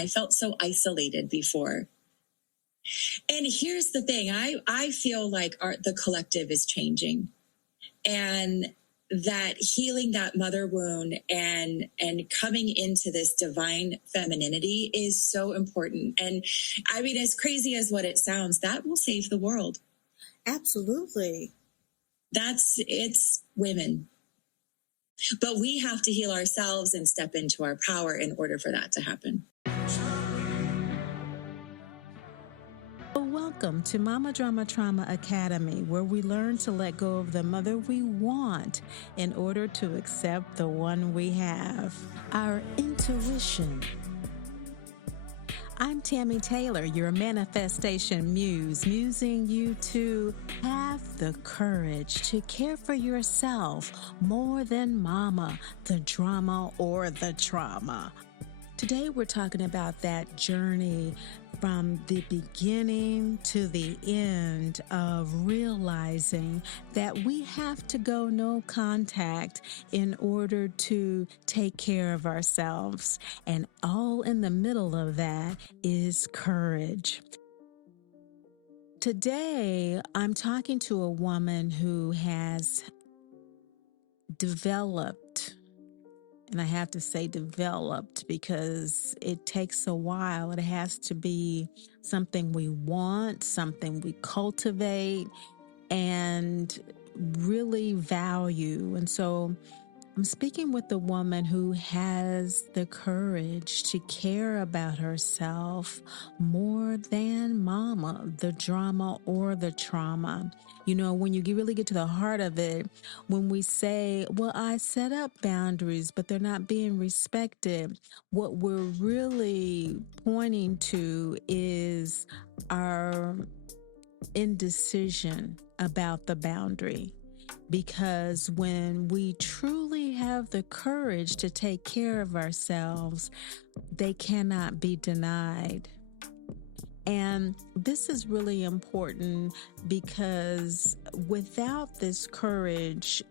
I felt so isolated before. And here's the thing. I feel like the collective is changing, and that healing that mother wound and coming into this divine femininity is so important. And I mean, as crazy as what it sounds, that will save the world. Absolutely. It's women. But we have to heal ourselves and step into our power in order for that to happen. Welcome to Mama Drama Trauma Academy, where we learn to let go of the mother we want in order to accept the one we have, our intuition. I'm Tammy Taylor, your manifestation muse, musing you to have the courage to care for yourself more than mama, the drama, or the trauma. Today we're talking about that journey from the beginning to the end of realizing that we have to go no contact in order to take care of ourselves. And all in the middle of that is courage. Today, I'm talking to a woman who has developed, and I have to say developed because it takes a while. It has to be something we want, something we cultivate, and really value. And so I'm speaking with a woman who has the courage to care about herself more than mama, the drama, or the trauma. You know, when you really get to the heart of it, when we say, well, I set up boundaries, but they're not being respected, what we're really pointing to is our indecision about the boundary. Because when we truly have the courage to take care of ourselves, they cannot be denied. And this is really important because without this courage,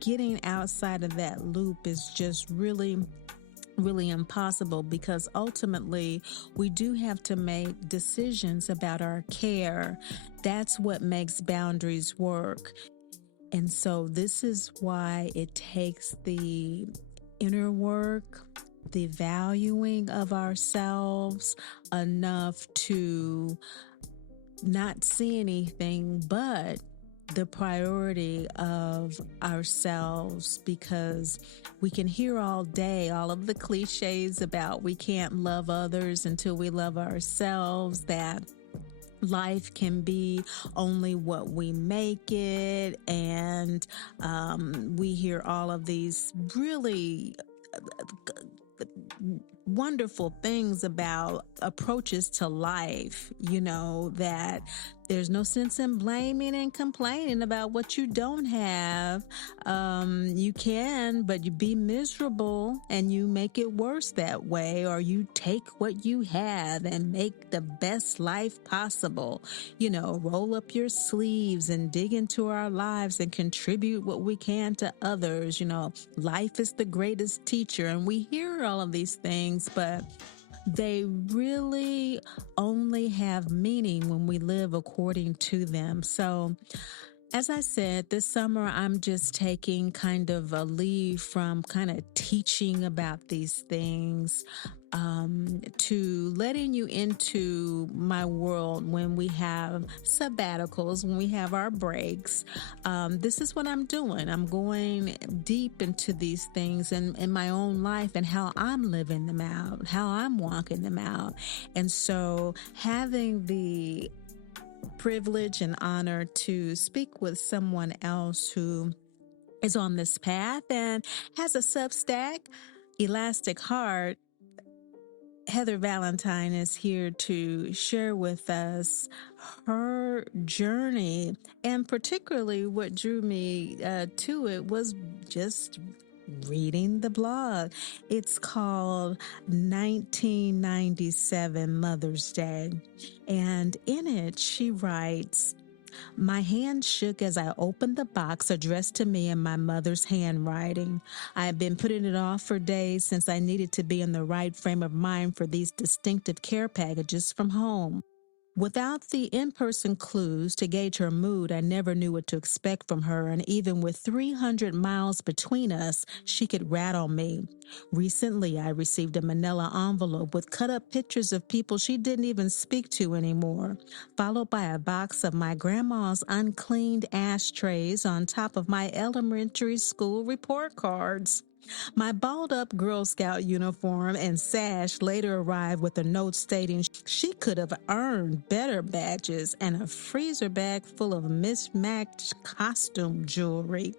getting outside of that loop is just really impossible, because ultimately we do have to make decisions about our care. That's what makes boundaries work. And so this is why it takes the inner work, the valuing of ourselves enough to not see anything but the priority of ourselves, because we can hear all day all of the cliches about we can't love others until we love ourselves, that life can be only what we make it, and we hear all of these really wonderful things about approaches to life, you know, that there's no sense in blaming and complaining about what you don't have. You can, but you be miserable and you make it worse that way, or you take what you have and make the best life possible. You know, roll up your sleeves and dig into our lives and contribute what we can to others. You know, life is the greatest teacher, and we hear all of these things, but they really only have meaning when we live according to them. So, as I said, this summer, I'm just taking kind of a leave from kind of teaching about these things to letting you into my world when we have sabbaticals, when we have our breaks. This is what I'm doing. I'm going deep into these things in my own life and how I'm living them out, how I'm walking them out. And so having the privilege and honor to speak with someone else who is on this path and has a Substack, Elastic Heart, Heather Valentine is here to share with us her journey, and particularly what drew me to it was just reading the blog. It's called 1997 Mother's Day, and in it she writes, My hand shook as I opened the box addressed to me in my mother's handwriting. I had been putting it off for days since I needed to be in the right frame of mind for these distinctive care packages from home. Without the in-person clues to gauge her mood, I never knew what to expect from her, and even with 300 miles between us, she could rattle me. Recently, I received a manila envelope with cut-up pictures of people she didn't even speak to anymore, followed by a box of my grandma's uncleaned ashtrays on top of my elementary school report cards. My balled-up Girl Scout uniform and sash later arrived with a note stating she could have earned better badges and a freezer bag full of mismatched costume jewelry.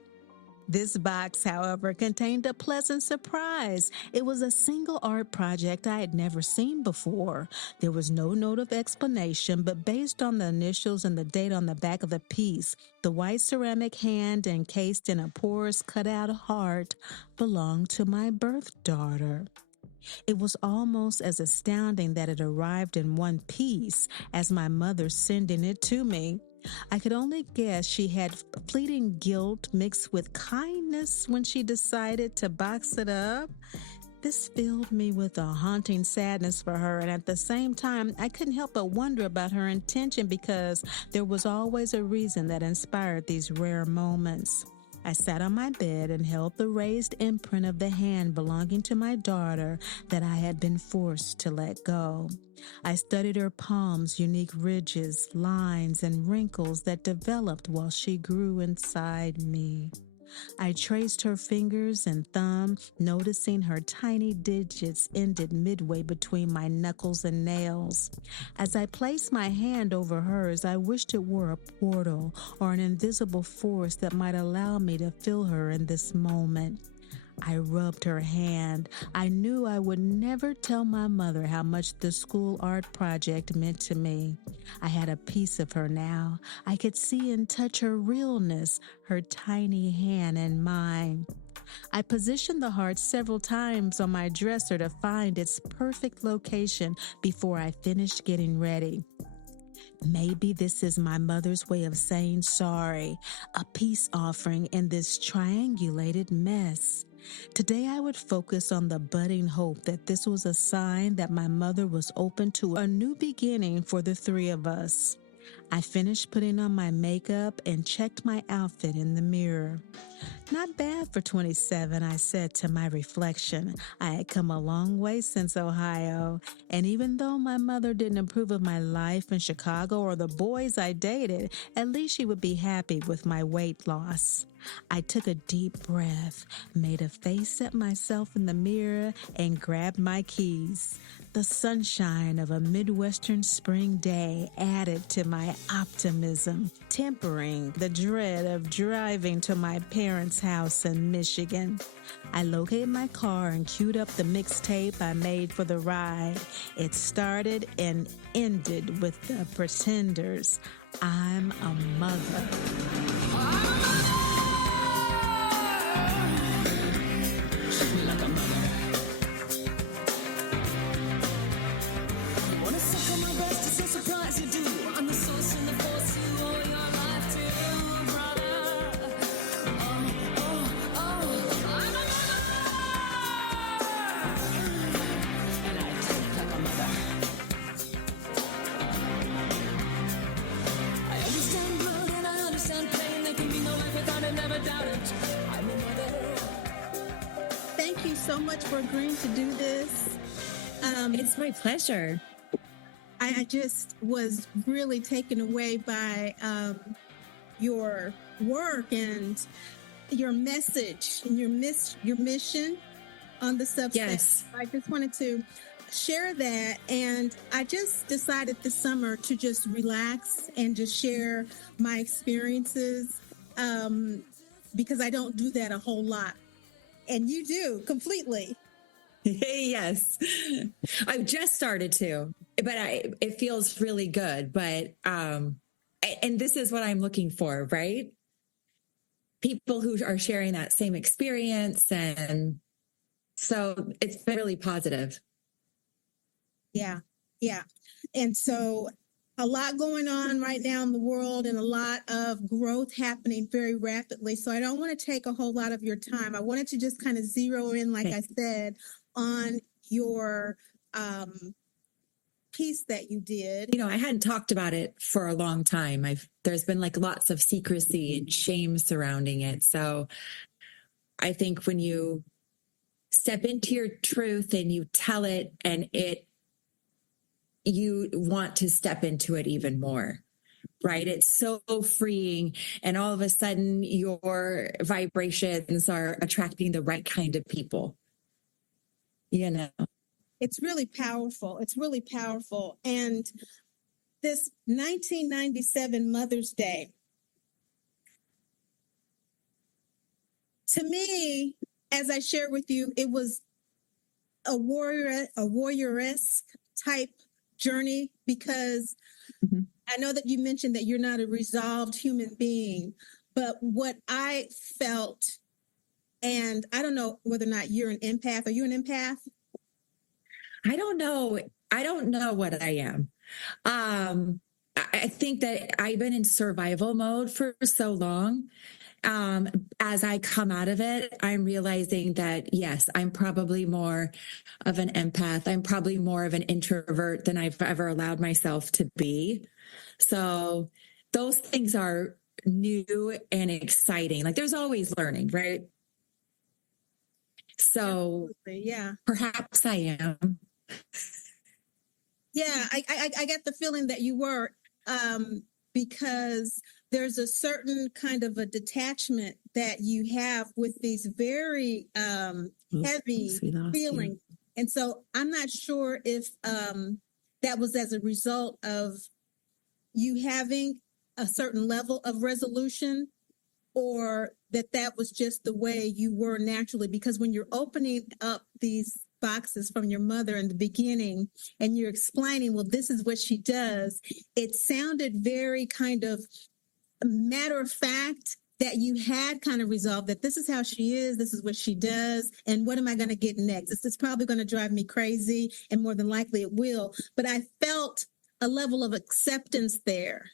This box, however, contained a pleasant surprise. It was a single art project I had never seen before. There was no note of explanation, but based on the initials and the date on the back of the piece, the white ceramic hand encased in a porous cutout heart belonged to my birth daughter. It was almost as astounding that it arrived in one piece as my mother sending it to me. I could only guess she had fleeting guilt mixed with kindness when she decided to box it up. This filled me with a haunting sadness for her, and at the same time, I couldn't help but wonder about her intention because there was always a reason that inspired these rare moments. I sat on my bed and held the raised imprint of the hand belonging to my daughter that I had been forced to let go. I studied her palm's unique ridges, lines, and wrinkles that developed while she grew inside me. I traced her fingers and thumb, noticing her tiny digits ended midway between my knuckles and nails. As I placed my hand over hers, I wished it were a portal or an invisible force that might allow me to feel her in this moment. I rubbed her hand. I knew I would never tell my mother how much the school art project meant to me. I had a piece of her now. I could see and touch her realness, her tiny hand in mine. I positioned the heart several times on my dresser to find its perfect location before I finished getting ready. Maybe this is my mother's way of saying sorry, a peace offering in this triangulated mess. Today I would focus on the budding hope that this was a sign that my mother was open to a new beginning for the three of us. I finished putting on my makeup and checked my outfit in the mirror. Not bad for 27, I said to my reflection. I had come a long way since Ohio, and even though my mother didn't approve of my life in Chicago or the boys I dated, at least she would be happy with my weight loss. I took a deep breath, made a face at myself in the mirror, and grabbed my keys. The sunshine of a Midwestern spring day added to my optimism, tempering the dread of driving to my parents' house in Michigan. I located my car and queued up the mixtape I made for the ride. It started and ended with the Pretenders. I'm a mother. Thank you so much for agreeing to do this. It's my pleasure. I just was really taken away by your work and your message and your mission on the Substack. Yes. I just wanted to share that, and I just decided this summer to just relax and just share my experiences because I don't do that a whole lot, and you do completely. Yes, I've just started to, but it feels really good. But and this is what I'm looking for, right? People who are sharing that same experience, and so it's been really positive. Yeah. And so a lot going on right now in the world and a lot of growth happening very rapidly. So I don't want to take a whole lot of your time. I wanted to just kind of zero in, like I said, on your piece that you did. You know, I hadn't talked about it for a long time. There's been like lots of secrecy and shame surrounding it. So I think when you step into your truth and you tell it and you want to step into it even more, right? It's so freeing. And all of a sudden your vibrations are attracting the right kind of people, you know? It's really powerful. It's really powerful. And this 1997 Mother's Day, to me, as I shared with you, it was a warrior-esque type journey, because I know that you mentioned that you're not a resolved human being, but what I felt, and I don't know whether or not you're an empath. Are you an empath? I don't know. I don't know what I am. I think that I've been in survival mode for so long. As I come out of it, I'm realizing that, yes, I'm probably more of an empath. I'm probably more of an introvert than I've ever allowed myself to be. So those things are new and exciting. Like there's always learning, right? So yeah, perhaps I am. Yeah, I get the feeling that you were, because there's a certain kind of a detachment that you have with these very heavy feelings. And so I'm not sure if that was as a result of you having a certain level of resolution, or that was just the way you were naturally. Because when you're opening up these boxes from your mother in the beginning and you're explaining, well, this is what she does, it sounded very kind of matter of fact, that you had kind of resolved that this is how she is, this is what she does, and what am I going to get next? This is probably going to drive me crazy, and more than likely it will. But I felt a level of acceptance there.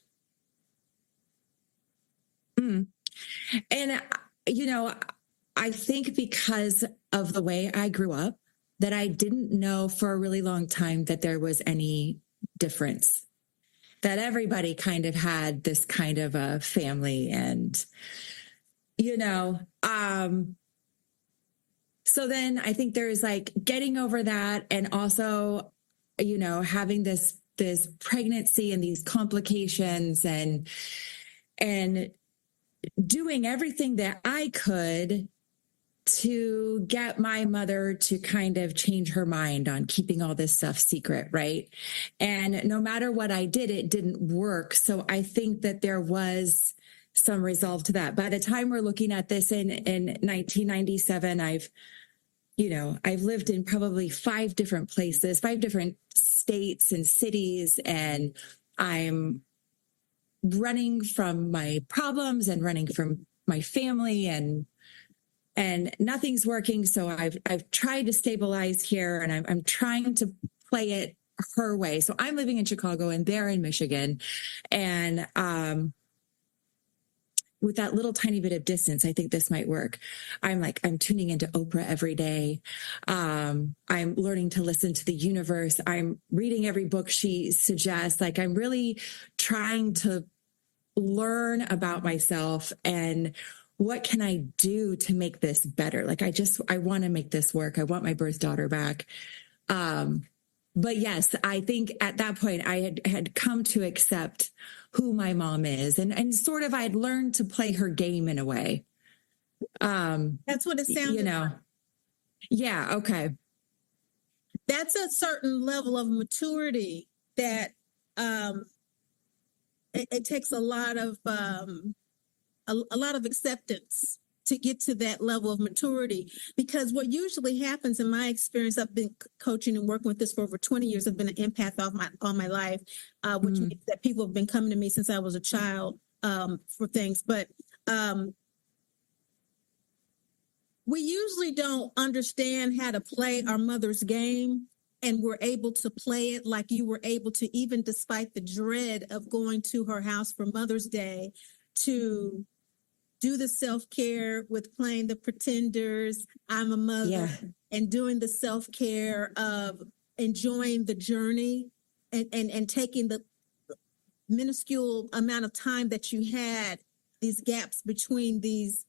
And, you know, I think because of the way I grew up, that I didn't know for a really long time that there was any difference, that everybody kind of had this kind of a family. And, you know, so then I think there's like getting over that, and also, you know, having this pregnancy and these complications, and doing everything that I could to get my mother to kind of change her mind on keeping all this stuff secret, right? And no matter what I did, it didn't work. So I think that there was some resolve to that. By the time we're looking at this in 1997, I've lived in probably 5 different places, 5 different states and cities, and I'm running from my problems and running from my family, and nothing's working. So I've tried to stabilize here, and I'm trying to play it her way. So I'm living in Chicago and they're in Michigan. And with that little tiny bit of distance, I think this might work. I'm tuning into Oprah every day. I'm learning to listen to the universe. I'm reading every book she suggests. Like, I'm really trying to learn about myself and what can I do to make this better? Like, I want to make this work. I want my birth daughter back. But yes, I think at that point I had come to accept who my mom is, and sort of I had learned to play her game in a way. That's what it sounded like. Yeah. Okay. That's a certain level of maturity that it takes a lot of acceptance to get to that level of maturity. Because what usually happens in my experience, I've been coaching and working with this for over 20 years. I've been an empath all my life, which means that people have been coming to me since I was a child for things. But we usually don't understand how to play our mother's game and were able to play it like you were able to, even despite the dread of going to her house for Mother's Day, to do the self-care with playing the Pretenders, I'm a Mother, Yeah. and doing the self-care of enjoying the journey and taking the minuscule amount of time that you had, these gaps between these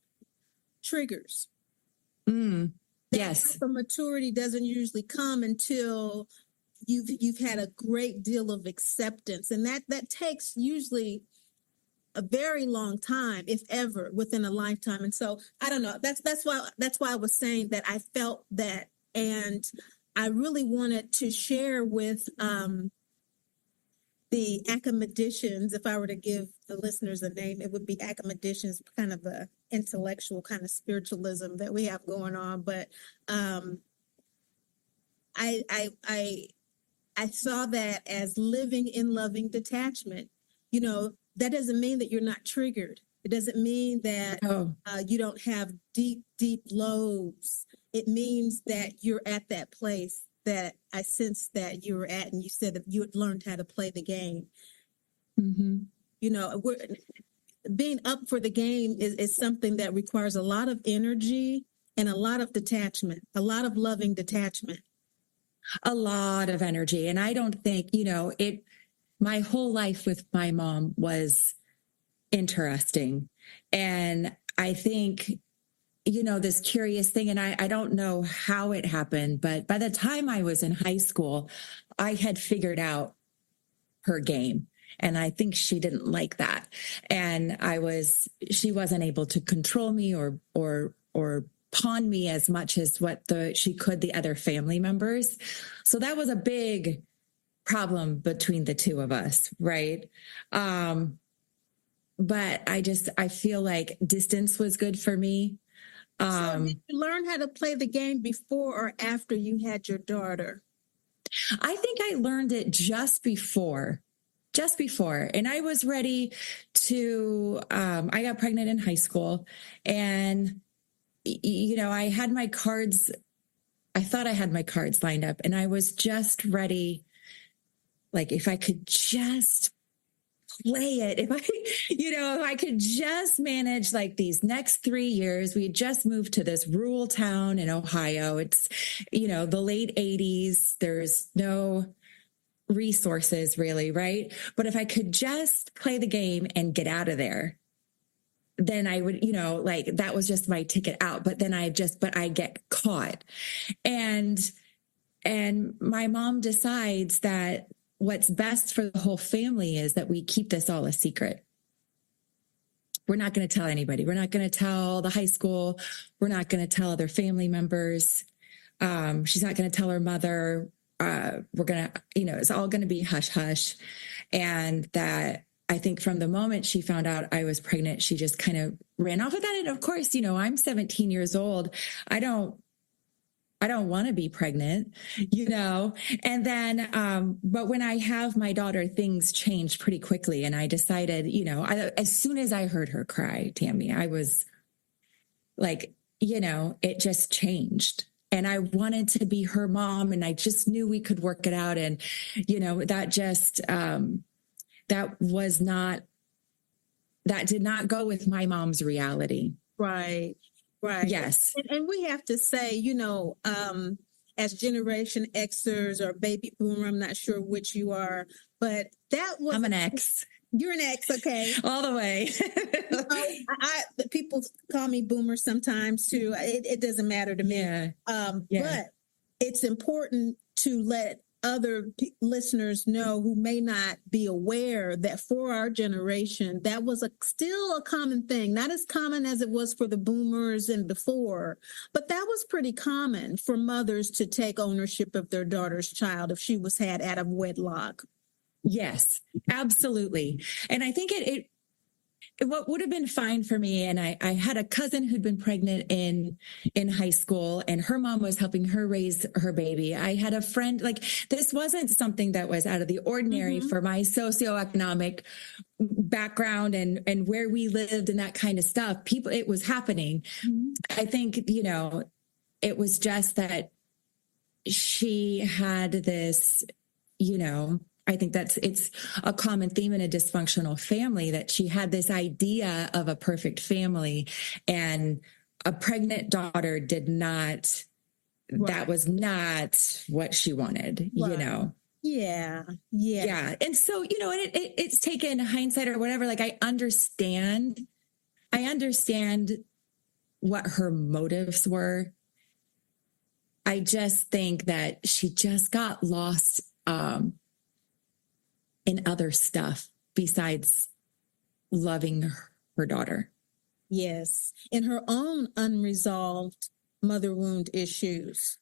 triggers. Mm. That Yes. type of maturity doesn't usually come until you've had a great deal of acceptance, and that takes usually a very long time, if ever, within a lifetime. And so I don't know. That's why I was saying that I felt that, and I really wanted to share with the academicians. If I were to give the listeners a name, it would be academicians, kind of a intellectual kind of spiritualism that we have going on. But I saw that as living in loving detachment. You know, that doesn't mean that you're not triggered. It doesn't mean that you don't have deep, deep lows. It means that you're at that place that I sense that you were at, and you said that you had learned how to play the game. Mm-hmm. You know, being up for the game is something that requires a lot of energy and a lot of detachment, a lot of loving detachment. A lot of energy. And I don't think, my whole life with my mom was interesting. And I think, this curious thing, and I don't know how it happened, but by the time I was in high school, I had figured out her game. And I think she didn't like that. And she wasn't able to control me or pawn me as much as what she could the other family members. So that was a big problem between the two of us. Right. But I feel like distance was good for me. So did you learn how to play the game before or after you had your daughter? I think I learned it just before. And I was ready to, I got pregnant in high school, and, I had my cards. I thought I had my cards lined up, and I was just ready. Like, if I could just play it, if I could just manage like these next 3 years. We had just moved to this rural town in Ohio. It's, the late 80s. There's no resources really, right? But if I could just play the game and get out of there, then I would, that was just my ticket out. But then I get caught. And my mom decides that what's best for the whole family is that we keep this all a secret. We're not going to tell anybody. We're not going to tell the high school. We're not going to tell other family members. She's not going to tell her mother. We're going to, it's all going to be hush hush. And that, I think from the moment she found out I was pregnant, she just kind of ran off with that. And of course, I'm 17 years old. I don't want to be pregnant, and then, but when I have my daughter, things changed pretty quickly. And I decided, as soon as I heard her cry, Tammy, I was like, it just changed. And I wanted to be her mom, and I just knew we could work it out. And, that just, that did not go with my mom's reality. Right. Right. Yes. And we have to say, as Generation Xers or baby boomer, I'm not sure which you are, but that was... I'm an X. You're an X, okay. All the way. People call me boomer sometimes too. It doesn't matter to me. Yeah. But it's important to let other listeners know who may not be aware that for our generation, that was still a common thing, not as common as it was for the boomers and before, but that was pretty common for mothers to take ownership of their daughter's child if she was had out of wedlock. Yes, absolutely. And I think it what would have been fine for me, and I had a cousin who'd been pregnant in high school, and her mom was helping her raise her baby. I had a friend, like, this wasn't something that was out of the ordinary for my socioeconomic background and where we lived and that kind of stuff. It was happening. I think, it was just that she had this, you know, I think it's a common theme in a dysfunctional family, that she had this idea of a perfect family, and a pregnant daughter did not, that was not what she wanted, you know? Yeah. And so, you know, it's taken hindsight or whatever. Like, I understand what her motives were. I just think that she just got lost in other stuff besides loving her daughter. Yes. In her own unresolved mother wound issues.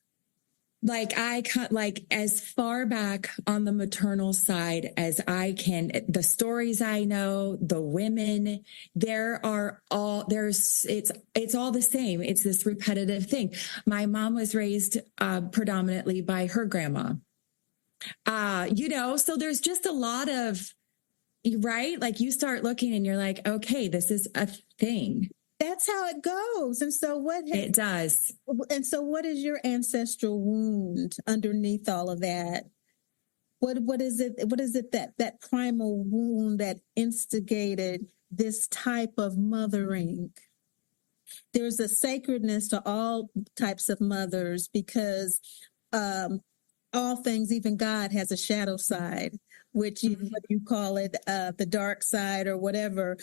Like, like as far back on the maternal side as I can, the stories I know, the women, it's all the same. It's this repetitive thing. My mom was raised predominantly by her grandma. You know, so there's just a lot of, right? Like, you start looking and you're like, okay, this is a thing. That's how it goes. And so it does. And so what is your ancestral wound underneath all of that? What is it that primal wound that instigated this type of mothering? There's a sacredness to all types of mothers, because all things, even God, has a shadow side, which what you call it, the dark side or whatever.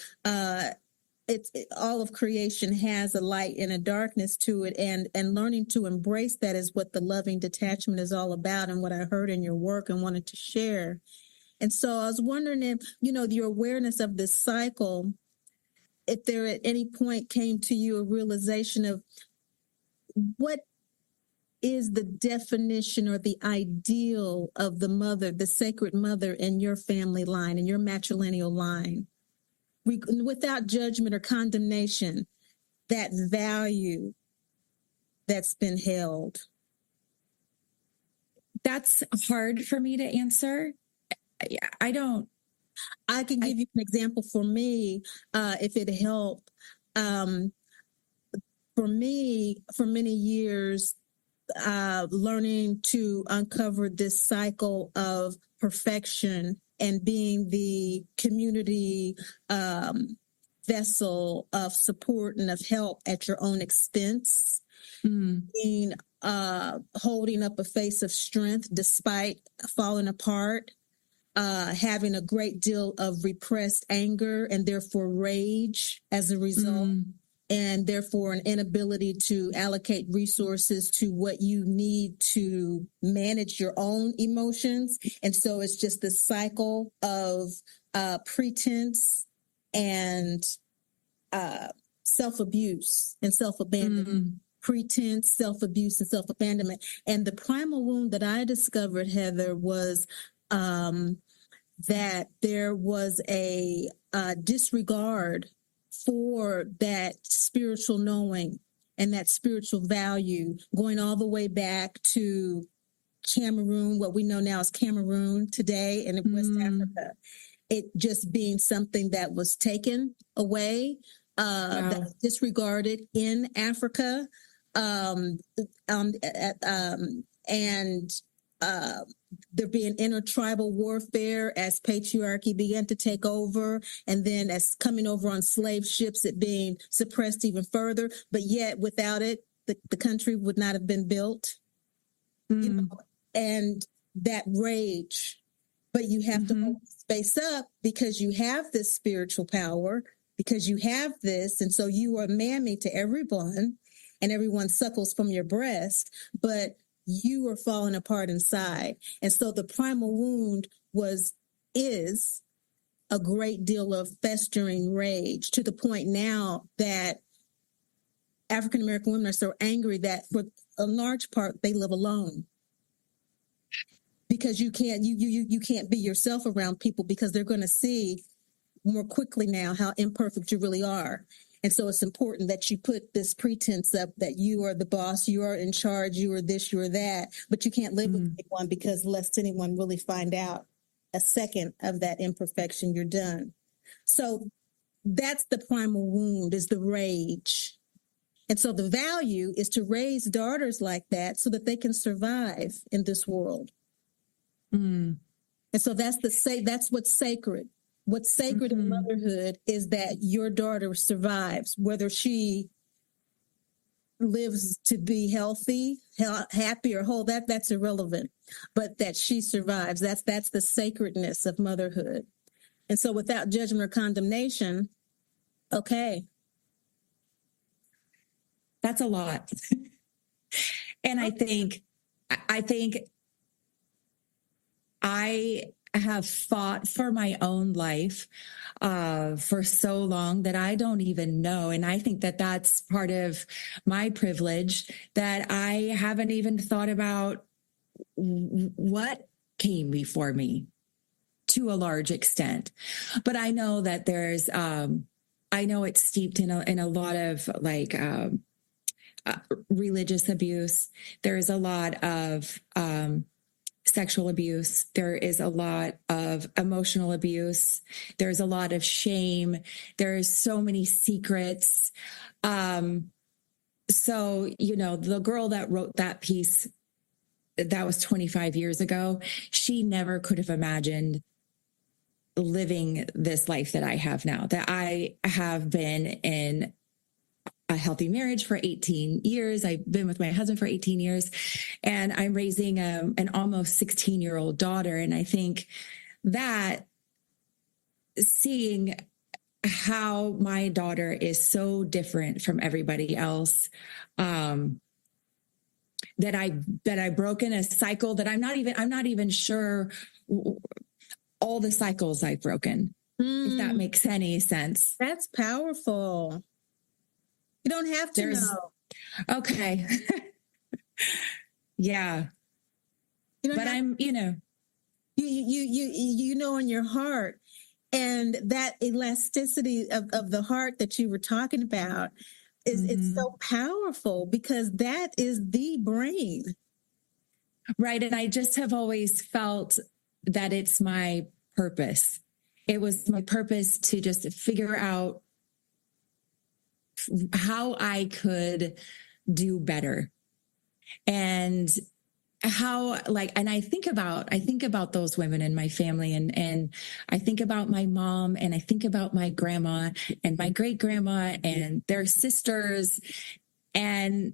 All of creation has a light and a darkness to it, and learning to embrace that is what the loving detachment is all about, and what I heard in your work and wanted to share. And so I was wondering if, you know, your awareness of this cycle, if there at any point came to you a realization of what is the definition or the ideal of the mother, the sacred mother in your family line, in your matrilineal line, without judgment or condemnation, that value that's been held? That's hard for me to answer. I can give you an example for me, if it helped. For me, for many years, learning to uncover this cycle of perfection and being the community vessel of support and of help at your own expense, being holding up a face of strength despite falling apart, having a great deal of repressed anger and therefore rage as a result. And therefore an inability to allocate resources to what you need to manage your own emotions. And so it's just this cycle of pretense and self-abuse and self-abandonment. Pretense, self-abuse, and self-abandonment. And the primal wound that I discovered, Heather, was that there was a disregard for that spiritual knowing and that spiritual value, going all the way back to Cameroon, what we know now as Cameroon today, and in West Africa. It just being something that was taken away, that was disregarded in Africa, and there being intertribal warfare as patriarchy began to take over, and then as coming over on slave ships, it being suppressed even further. But yet, without it, the country would not have been built. You know, and that rage. But you have to hold space up because you have this spiritual power, because you have this, and so you are mammy to everyone, and everyone suckles from your breast, but you are falling apart inside. And so the primal wound is a great deal of festering rage, to the point now that African American women are so angry that for a large part they live alone. Because you can't be yourself around people, because they're going to see more quickly now how imperfect you really are. And so it's important that you put this pretense up that you are the boss, you are in charge, you are this, you are that, but you can't live with anyone, because lest anyone really find out a second of that imperfection, you're done. So that's the primal wound, is the rage. And so the value is to raise daughters like that so that they can survive in this world. Mm. And so that's what's sacred. What's sacred in motherhood is that your daughter survives, whether she lives to be healthy, happy, or whole. That's irrelevant, but that she survives. That's the sacredness of motherhood. And so, without judgment or condemnation, okay, that's a lot. And I think I have fought for my own life for so long that I don't even know. And I think that that's part of my privilege, that I haven't even thought about what came before me to a large extent. But I know that there's, I know it's steeped in a lot of religious abuse. There's a lot of sexual abuse. There is a lot of emotional abuse. There's a lot of shame. There's so many secrets. So, the girl that wrote that piece, that was 25 years ago, she never could have imagined living this life that I have now, that I have been in a healthy marriage for 18 years. I've been with my husband for 18 years, and I'm raising an almost 16-year-old daughter. And I think that seeing how my daughter is so different from everybody else, that I've broken a cycle that I'm not even sure all the cycles I've broken, if that makes any sense. That's powerful. You don't have to know. Okay. Yeah. But I'm, you know in your heart, and that elasticity of the heart that you were talking about is it's so powerful, because that is the brain. Right. And I just have always felt that it's my purpose. It was my purpose to just figure out how I could do better. And and I think about those women in my family, and I think about my mom, and I think about my grandma and my great grandma and their sisters. And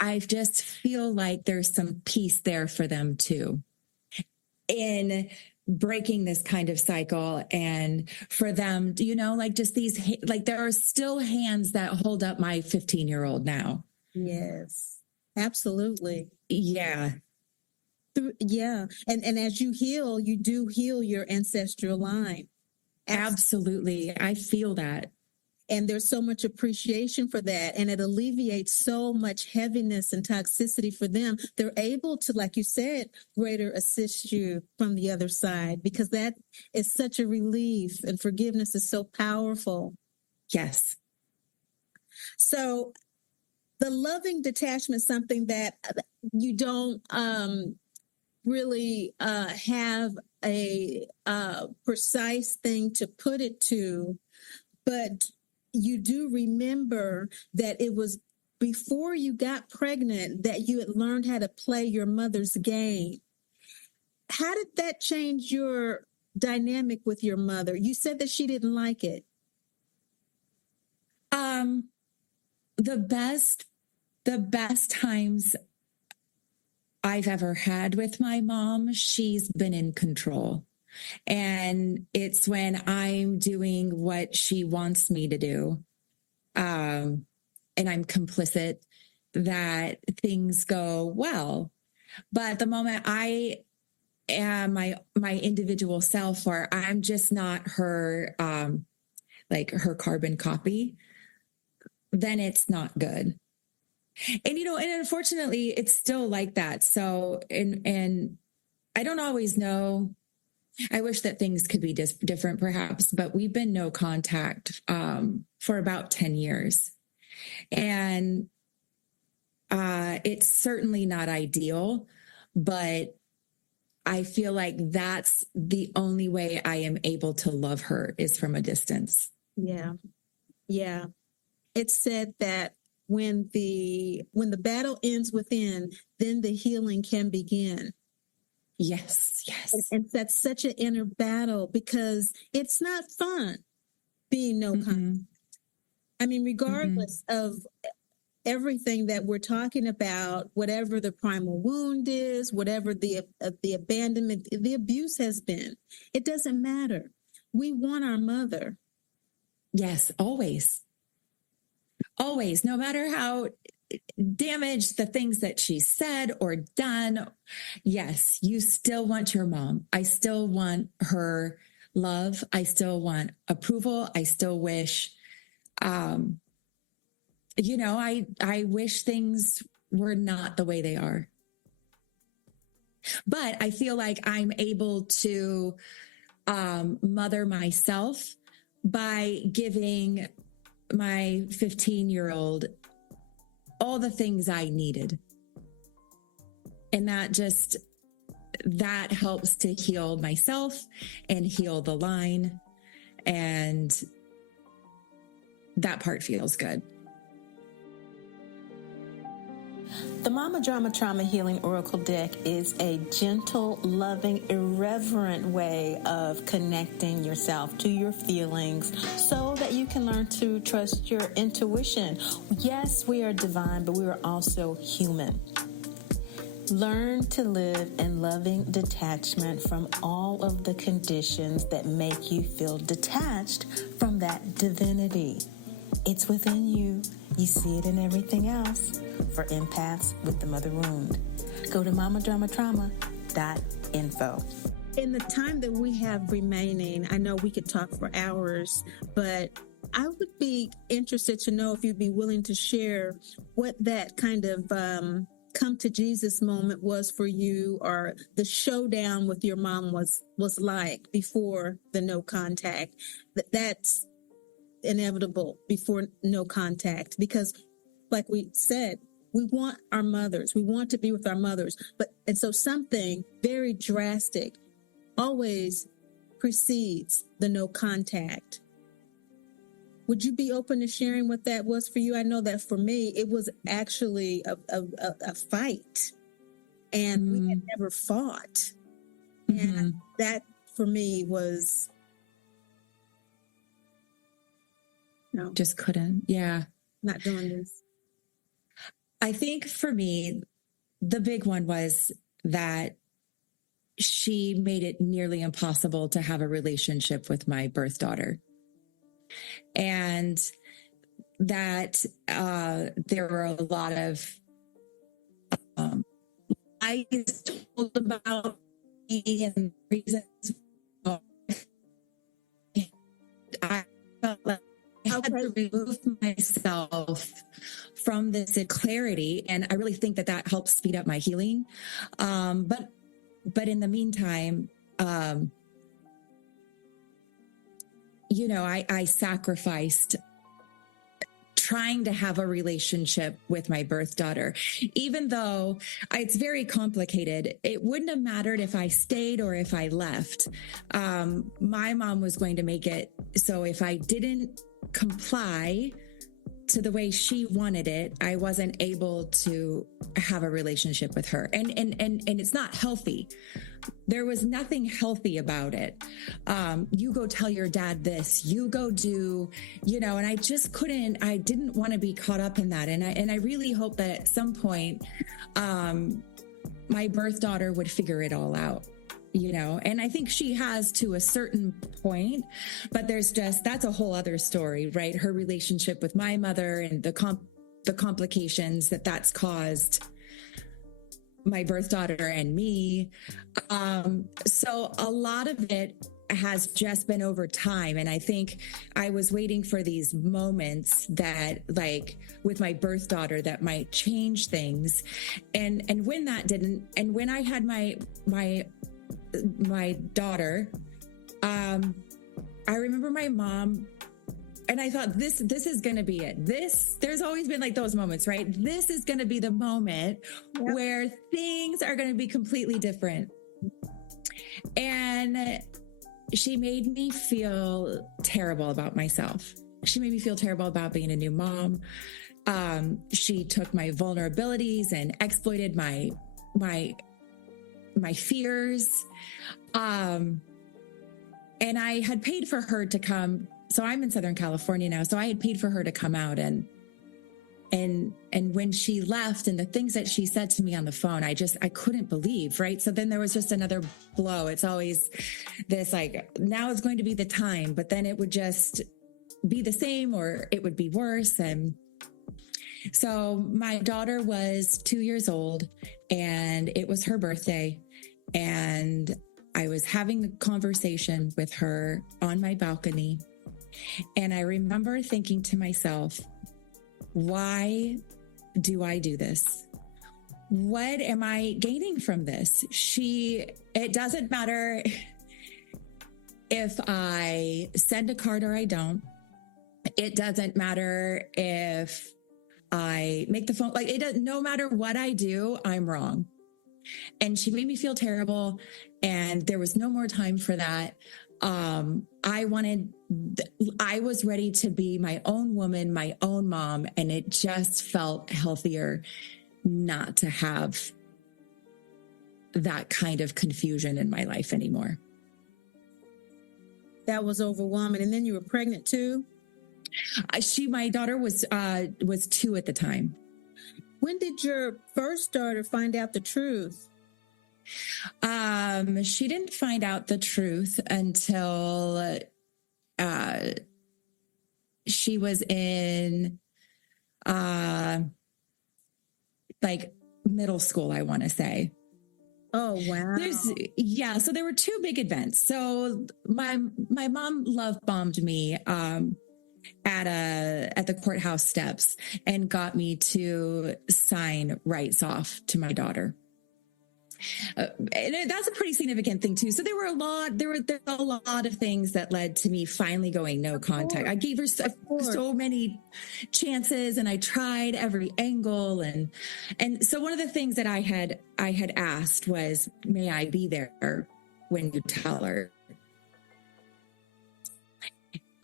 I just feel like there's some peace there for them too, in breaking this kind of cycle. And for them, just these, there are still hands that hold up my 15-year-old now. Yes, absolutely. Yeah. Yeah. And as you heal, you do heal your ancestral line. Absolutely. I feel that. And there's so much appreciation for that. And it alleviates so much heaviness and toxicity for them. They're able to, like you said, greater assist you from the other side, because that is such a relief, and forgiveness is so powerful. Yes. So the loving detachment is something that you don't really have a precise thing to put it to, but you do remember that it was before you got pregnant that you had learned how to play your mother's game. How did that change your dynamic with your mother? You said that she didn't like it. The best times I've ever had with my mom, she's been in control. And it's when I'm doing what she wants me to do, and I'm complicit, that things go well. But the moment I am my individual self, or I'm just not her, her carbon copy, then it's not good. And, and unfortunately, it's still like that. So, and I don't always know. I wish that things could be different, perhaps, but we've been no contact for about 10 years. And it's certainly not ideal, but I feel like that's the only way I am able to love her, is from a distance. Yeah. Yeah. It's said that when the battle ends within, then the healing can begin. Yes. And that's such an inner battle because it's not fun being no contact. I mean, regardless of everything that we're talking about, whatever the primal wound is, whatever the abandonment, the abuse has been, it doesn't matter. We want our mother. Yes, always. Always, no matter how damaged the things that she said or done. Yes, you still want your mom. I still want her love. I still want approval. I still wish, I wish things were not the way they are. But I feel like I'm able to mother myself by giving my 15-year-old all the things I needed. And that helps to heal myself and heal the line. And that part feels good. The Mama Drama Trauma Healing Oracle deck is a gentle, loving, irreverent way of connecting yourself to your feelings so that you can learn to trust your intuition. Yes, we are divine, but we are also human. Learn to live in loving detachment from all of the conditions that make you feel detached from that divinity. It's within you. You see it in everything else. For empaths with the mother wound, go to mamadramatrauma.info. In the time that we have remaining, I know we could talk for hours, but I would be interested to know if you'd be willing to share what that kind of come to Jesus moment was for you, or the showdown with your mom was like before the no contact. That's inevitable before no contact, because like we said, we want our mothers. We want to be with our mothers. And so something very drastic always precedes the no contact. Would you be open to sharing what that was for you? I know that for me, it was actually a fight, and we had never fought. And that for me was, no, just couldn't. Yeah. Not doing this. I think for me, the big one was that she made it nearly impossible to have a relationship with my birth daughter. And that there were a lot of lies told about me and reasons why I felt like I had to remove myself from this clarity. And I really think that helps speed up my healing. But in the meantime, I sacrificed trying to have a relationship with my birth daughter, even though it's very complicated. It wouldn't have mattered if I stayed or if I left. My mom was going to make it so if I didn't comply to the way she wanted it, I wasn't able to have a relationship with her. And it's not healthy. There was nothing healthy about it. You go tell your dad this, you go do, and I just I didn't want to be caught up in that. And I really hope that at some point, my birth daughter would figure it all out, and I think she has to a certain point, but that's a whole other story, right? Her relationship with my mother and the complications that's caused my birth daughter and me. So a lot of it has just been over time. And I think I was waiting for these moments that, like with my birth daughter, that might change things. And when that didn't, and when I had my daughter, I remember my mom, and I thought, this is going to be it. There's always been like those moments, right? This is going to be the moment where things are going to be completely different. And she made me feel terrible about myself. She made me feel terrible about being a new mom. She took my vulnerabilities and exploited my fears. And I had paid for her to come. So I'm in Southern California now. So I had paid for her to come out, and when she left and the things that she said to me on the phone, I couldn't believe, right? So then there was just another blow. It's always this, like, now is going to be the time, but then it would just be the same or it would be worse. And so my daughter was 2 years old and it was her birthday, and I was having a conversation with her on my balcony. And I remember thinking to myself, why do I do this? What am I gaining from this? It doesn't matter if I send a card or I don't. It doesn't matter if I make the phone, no matter what I do, I'm wrong. And she made me feel terrible. And there was no more time for that. I was ready to be my own woman, my own mom. And it just felt healthier not to have that kind of confusion in my life anymore. That was overwhelming. And then you were pregnant too? My daughter was 2 at the time. When did your first daughter find out the truth? She didn't find out the truth until she was in middle school, I want to say. Oh, wow. So there were 2 big events. So my mom love bombed me at the courthouse steps and got me to sign rights off to my daughter. And that's a pretty significant thing too. So there were a lot of things that led to me finally going no contact. I gave her so many chances, and I tried every angle. And so one of the things that I had asked was, may I be there when you tell her?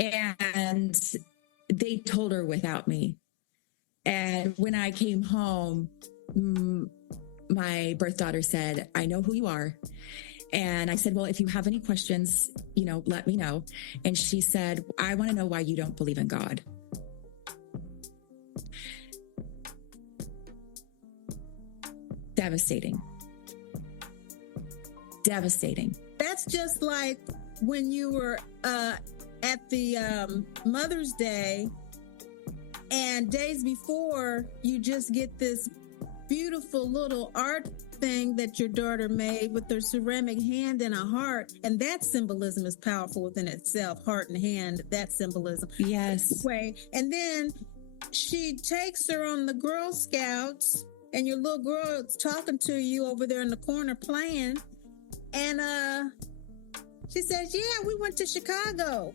And they told her without me. And when I came home, my birth daughter said, I know who you are. And I said, well, if you have any questions, let me know. And she said, I want to know why you don't believe in God. Devastating. That's just like when you were at the Mother's Day, and days before, you just get this beautiful little art thing that your daughter made with her ceramic hand and a heart. And that symbolism is powerful within itself. Heart and hand, that symbolism. Yes. Anyway, and then she takes her on the Girl Scouts, and your little girl is talking to you over there in the corner playing. And she says, yeah, we went to Chicago.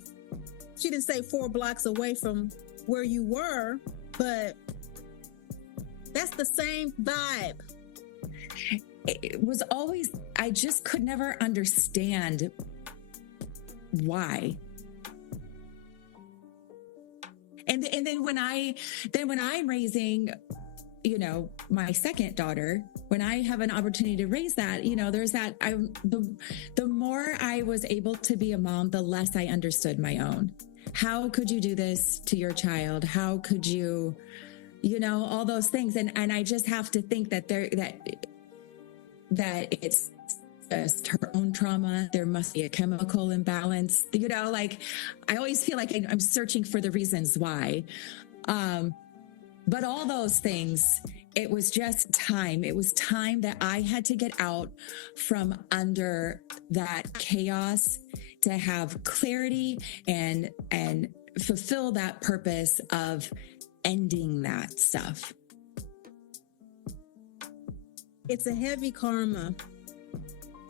She didn't say 4 blocks away from where you were, but that's the same vibe. It was always, I just could never understand why. And then when I'm raising, my second daughter, when I have an opportunity to raise that, there's that, the more I was able to be a mom, the less I understood my own. How could you do this to your child? How could you, all those things. And I just have to think that that it's just her own trauma. There must be a chemical imbalance, I always feel like I'm searching for the reasons why. But all those things, it was just time. It was time that I had to get out from under that chaos to have clarity and fulfill that purpose of ending that stuff. It's a heavy karma.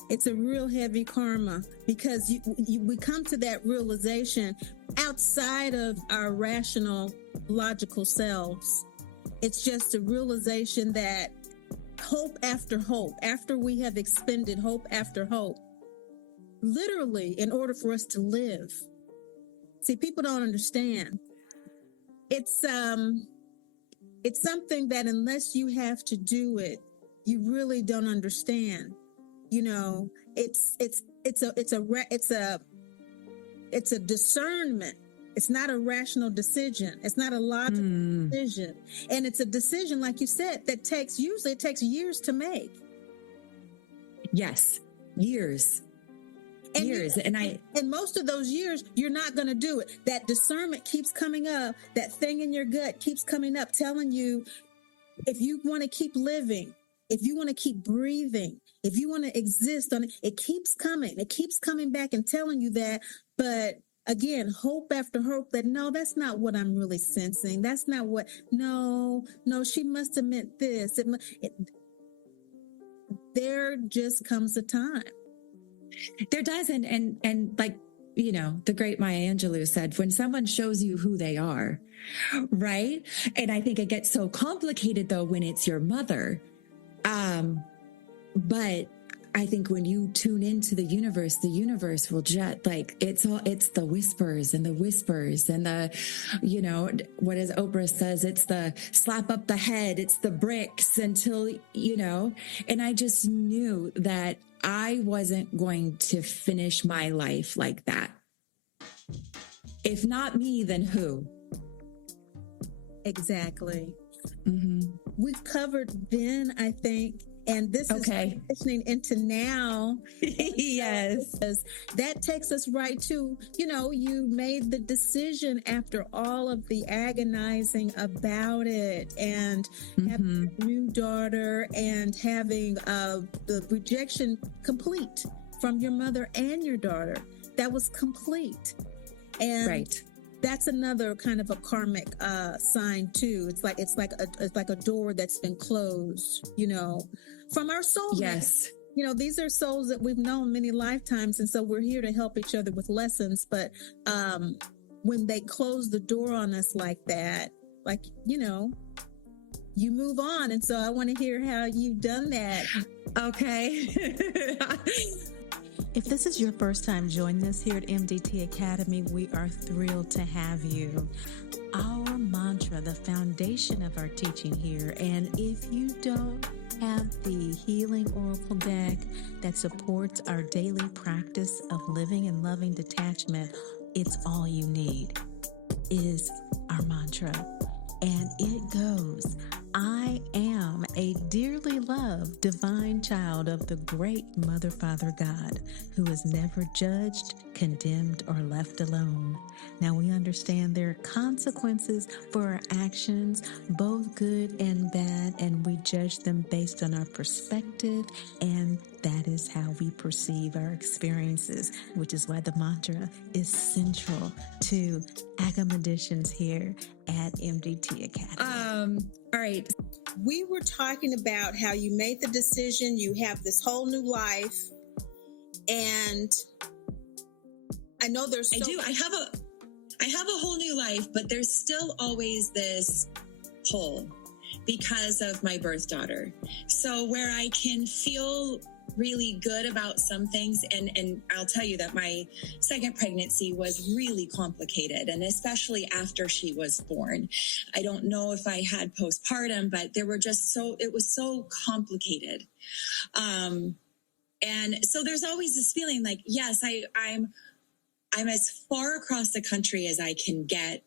It's a real heavy karma, because we come to that realization outside of our rational, logical selves. It's just a realization that hope, after we have expended hope after hope, literally, in order for us to live. See, people don't understand. It's It's something that unless you have to do it, you really don't understand. You know, it's a discernment. It's not a rational decision. It's not a logical decision. And it's a decision, like you said, that usually it takes years to make. Yes. Years. And most of those years, you're not going to do it. That discernment keeps coming up. That thing in your gut keeps coming up, telling you, if you want to keep living, if you want to keep breathing, if you want to exist on it, it keeps coming. It keeps coming back and telling you that. But again, hope after hope that, no, that's not what I'm really sensing. That's not what, no, she must have meant this. There just comes a time. There does. And like, you know, the great Maya Angelou said, when someone shows you who they are, right? And I think it gets so complicated though when it's your mother. But I think when you tune into the universe will just like, it's the whispers and the, you know, what as Oprah says, it's the slap up the head, it's the bricks until, you know, and I just knew that I wasn't going to finish my life like that. If not me, then who? Exactly. We've covered then, I think, and this is transitioning into now. Yes. That takes us right to, you know, you made the decision after all of the agonizing about it and having a new daughter and having the rejection complete from your mother and your daughter. That was complete. And that's another kind of a karmic sign too. It's like a door that's been closed, you know, from our soulmates. Yes. You know, these are souls that we've known many lifetimes, and so we're here to help each other with lessons. But when they close the door on us like that, like, you know, you move on. And so I want to hear how you've done that. Okay. If this is your first time joining us here at MDT Academy, we are thrilled to have you. Our mantra, the foundation of our teaching here, and if you don't have the healing oracle deck that supports our daily practice of living and loving detachment, it's all you need, is our mantra. And it goes, I am a dearly loved divine child of the great Mother, Father, God, who is never judged, condemned, or left alone. Now we understand there are consequences for our actions, both good and bad, and we judge them based on our perspective, and that is how we perceive our experiences, which is why the mantra is central to Agam Editions here at MDT Academy. All right. We were talking about how you made the decision, you have this whole new life, and I know there's I have a whole new life, but there's still always this hole because of my birth daughter. So where I can feel really good about some things, and I'll tell you that my second pregnancy was really complicated, and especially after she was born. I don't know if I had postpartum, but it was so complicated. And so there's always this feeling like, yes, I'm as far across the country as I can get,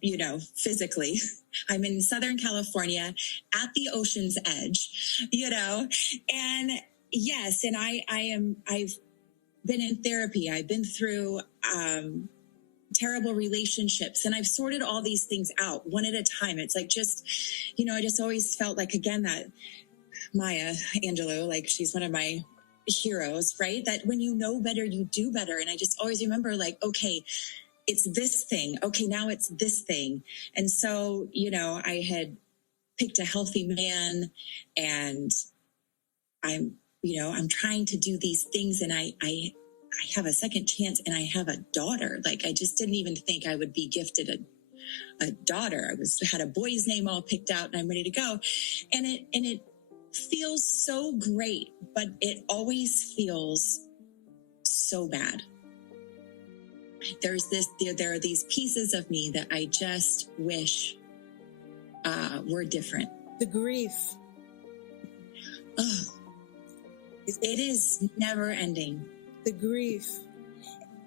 you know, physically. I'm in Southern California at the ocean's edge, you know, and yes. And I've been in therapy. I've been through, terrible relationships, and I've sorted all these things out one at a time. It's like, just, you know, I just always felt like, again, that Maya Angelou, like, she's one of my heroes, right? That when you know better, you do better. And I just always remember, like, okay, it's this thing. Okay, now it's this thing. And so, you know, I had picked a healthy man, and I'm trying to do these things, and I have a second chance, and I have a daughter. Like, I just didn't even think I would be gifted a daughter. I had a boy's name all picked out, and I'm ready to go. And it feels so great, but it always feels so bad. There are these pieces of me that I just wish we're different. The grief. Oh, it is never ending. The grief,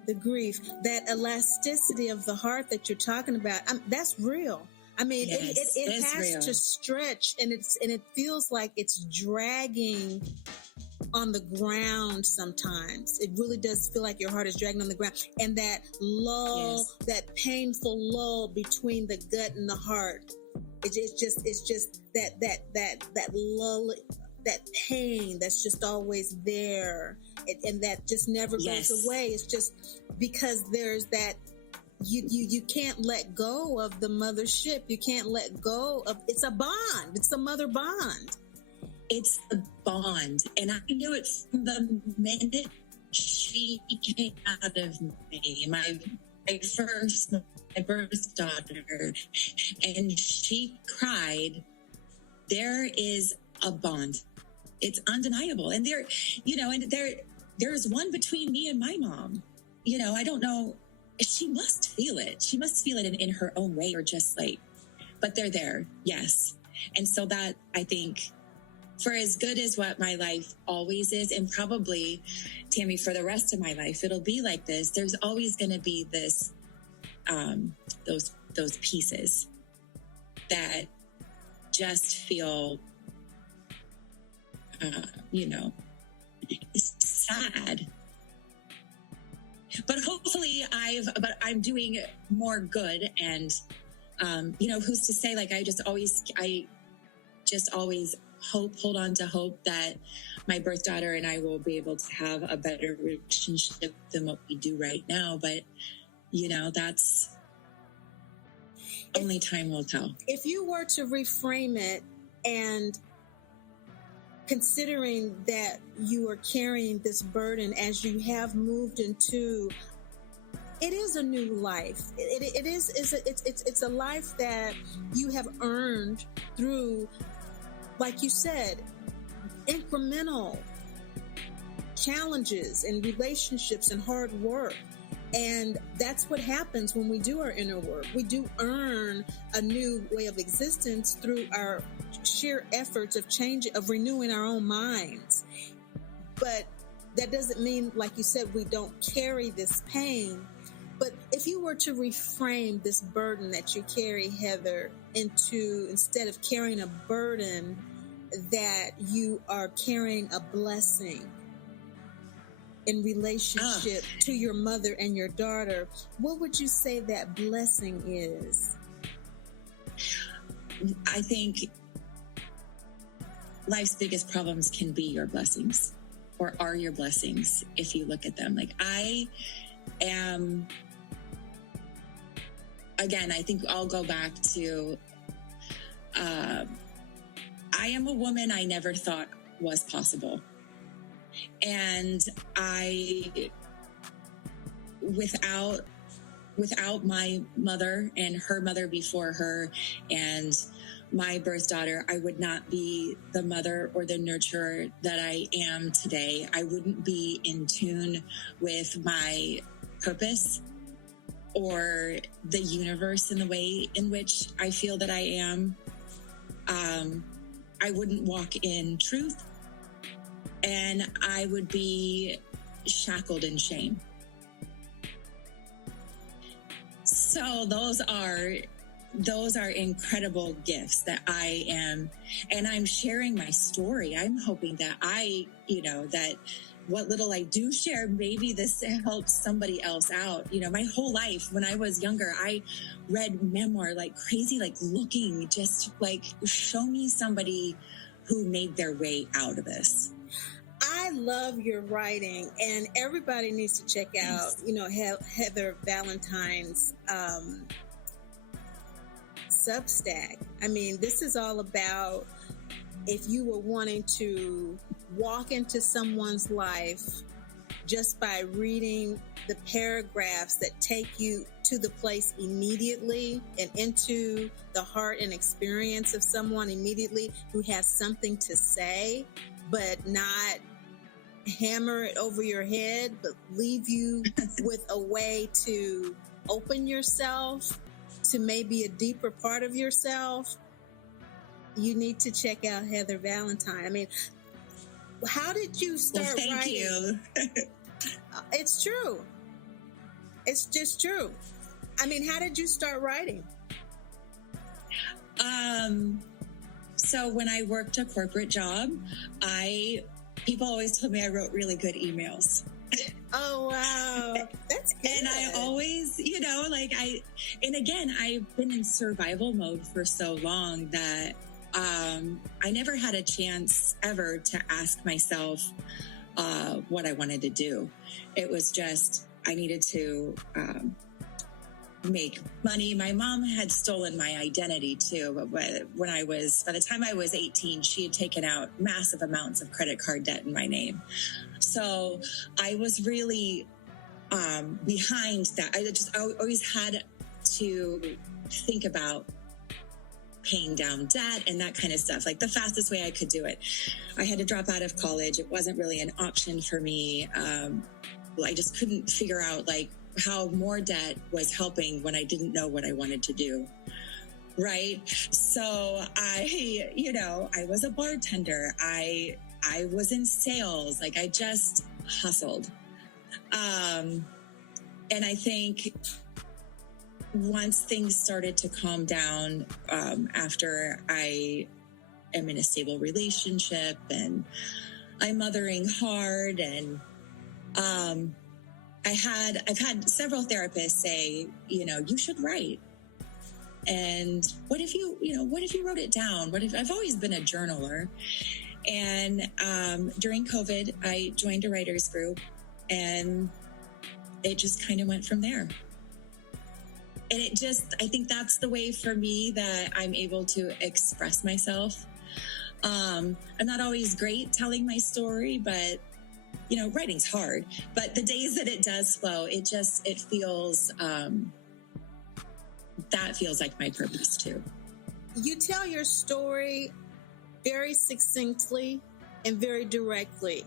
that elasticity of the heart that you're talking about, that's real. I mean, yes, it has real. To stretch, and it feels like it's dragging on the ground sometimes. It really does feel like your heart is dragging on the ground. And that lull, yes. that painful lull between the gut and the heart. It's just that lull, that pain that's just always there. And that just never yes. goes away. It's just because there's that, you can't let go of the mothership. You can't let go of, it's a bond. It's a mother bond. It's a bond. And I knew it from the minute she came out of me, my birth daughter, and she cried. There is a bond. It's undeniable. And there's one between me and my mom. I don't know. She must feel it. She must feel it in her own way, or just like, but they're there. Yes. And so that, I think, for as good as what my life always is, and probably, Tammy, for the rest of my life, it'll be like this. There's always going to be this, those pieces that just feel, sad. But hopefully I'm doing more good. And, who's to say, like, I just always hold on to hope that my birth daughter and I will be able to have a better relationship than what we do right now. But, that's only time will tell. If you were to reframe it, and considering that you are carrying this burden as you have moved into, it is a new life. It's a life that you have earned through, like you said, incremental challenges and relationships and hard work. And that's what happens when we do our inner work. We do earn a new way of existence through our sheer efforts of renewing our own minds. But that doesn't mean, like you said, we don't carry this pain. But if you were to reframe this burden that you carry, Heather, instead of carrying a burden, that you are carrying a blessing in relationship to your mother and your daughter, what would you say that blessing is? I think life's biggest problems can be your blessings, or are your blessings if you look at them. Like, I am, again, I think I'll go back to, I am a woman I never thought was possible. And without my mother and her mother before her and my birth daughter, I would not be the mother or the nurturer that I am today. I wouldn't be in tune with my purpose or the universe in the way in which I feel that I am. I wouldn't walk in truth, and I would be shackled in shame. So those are incredible gifts that I am, and I'm sharing my story. I'm hoping that that what little I do share, maybe this helps somebody else out. My whole life when I was younger, I read memoir like crazy, like looking, just like, show me somebody who made their way out of this. I love your writing, and everybody needs to check out, Heather Valentine's Substack. I mean, this is all about, if you were wanting to walk into someone's life just by reading the paragraphs that take you to the place immediately and into the heart and experience of someone immediately who has something to say, but not hammer it over your head, but leave you with a way to open yourself to maybe a deeper part of yourself. you need to check out Heather Valentine. I mean, how did you start writing? Thank you. It's true. It's just true. I mean, how did you start writing? So when I worked a corporate job, people always told me I wrote really good emails. Oh, wow. That's good. And I always, and again, I've been in survival mode for so long that I never had a chance ever to ask myself what I wanted to do. It was just, I needed to make money. My mom had stolen my identity too. But by the time I was 18, she had taken out massive amounts of credit card debt in my name. So I was really behind that. I always had to think about paying down debt and that kind of stuff, like the fastest way I could do it. I had to drop out of college. It wasn't really an option for me. I just couldn't figure out how more debt was helping when I didn't know what I wanted to do. Right. So I was a bartender. I was in sales. I just hustled. And I think once things started to calm down, after I am in a stable relationship and I'm mothering hard, and I've had several therapists say, you should write. And what if you wrote it down? I've always been a journaler. And during COVID, I joined a writer's group, and it just kind of went from there. And I think that's the way for me that I'm able to express myself. I'm not always great telling my story, but writing's hard. But the days that it does flow, it feels, that feels like my purpose too. You tell your story very succinctly and very directly.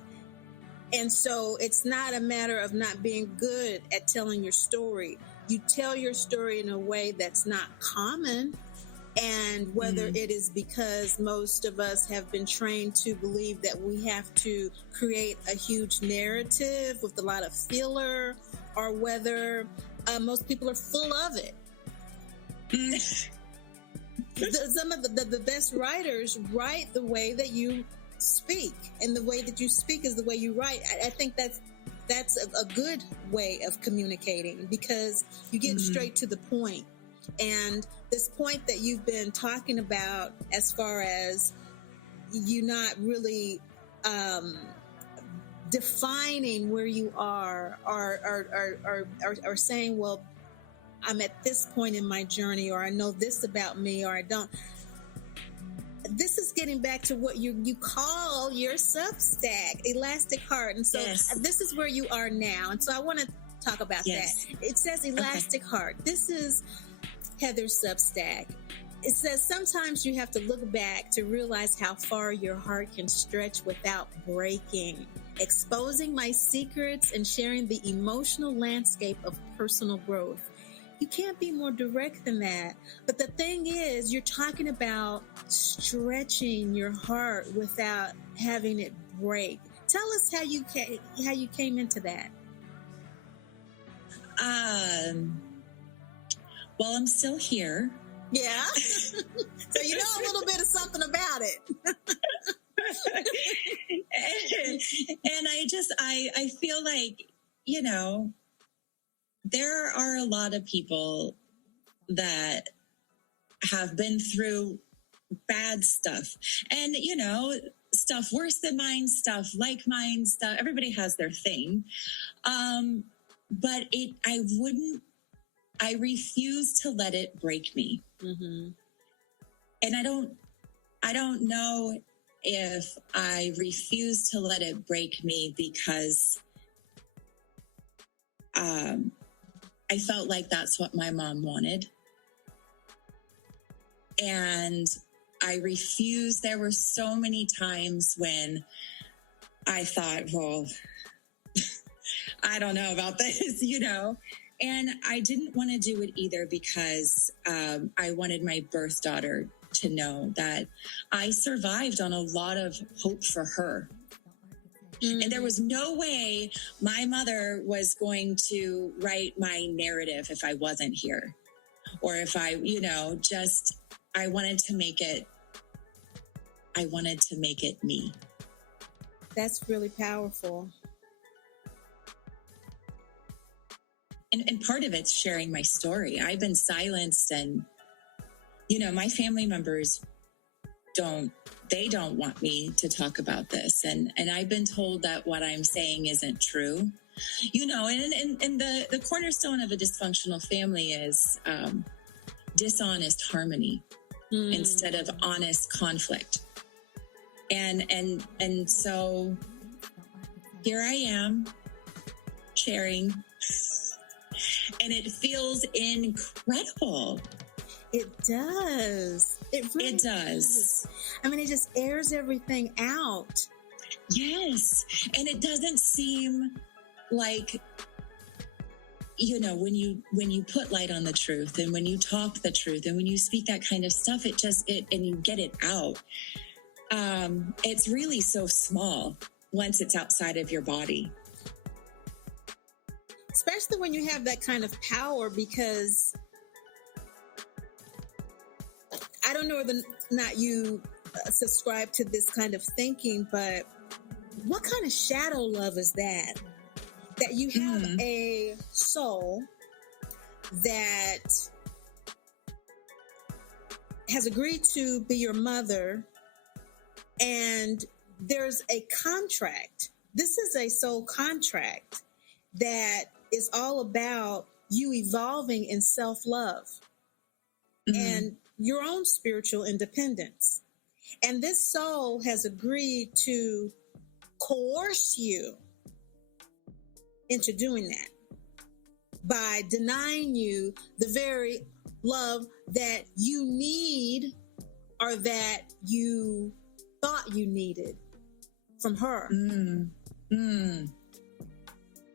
And so it's not a matter of not being good at telling your story. You tell your story in a way that's not common. And whether it is because most of us have been trained to believe that we have to create a huge narrative with a lot of filler, or whether most people are full of it. Some of the best writers write the way that you speak, and the way that you speak is the way you write. I think that's a good way of communicating, because you get straight to the point. And this point that you've been talking about, as far as you not really defining where you are, or saying, well, I'm at this point in my journey, or I know this about me, or I don't. This is getting back to what you call your Substack, Elastic Heart. And so This is where you are now. And so I want to talk about that. It says Elastic Heart. This is Heather's Substack. It says, sometimes you have to look back to realize how far your heart can stretch without breaking, exposing my secrets and sharing the emotional landscape of personal growth. You can't be more direct than that. But the thing is, you're talking about stretching your heart without having it break. Tell us how you came into that. Well, I'm still here. Yeah. So you know a little bit of something about it. And I feel like, there are a lot of people that have been through bad stuff, and, stuff worse than mine, stuff like mine, stuff. Everybody has their thing. But I refuse to let it break me. Mm-hmm. And I don't know if I refuse to let it break me because, I felt like that's what my mom wanted. And I refused. There were so many times when I thought, well, I don't know about this, And I didn't want to do it either because I wanted my birth daughter to know that I survived on a lot of hope for her. Mm-hmm. And there was no way my mother was going to write my narrative if I wasn't here. Or if I, I wanted to make it me. That's really powerful. And part of it's sharing my story. I've been silenced, and, my family members don't want me to talk about this. And I've been told that what I'm saying isn't true, and the cornerstone of a dysfunctional family is dishonest harmony instead of honest conflict. And so here I am sharing, and it feels incredible. It does. It really does. I mean, it just airs everything out. Yes. And it doesn't seem like, when you put light on the truth, and when you talk the truth, and when you speak that kind of stuff, and you get it out. It's really so small once it's outside of your body. Especially when you have that kind of power, because I don't know whether or not you subscribe to this kind of thinking, but what kind of shadow love is that? That you have a soul that has agreed to be your mother, and there's a contract. This is a soul contract that is all about you evolving in self-love and your own spiritual independence. And this soul has agreed to coerce you into doing that by denying you the very love that you need, or that you thought you needed from her.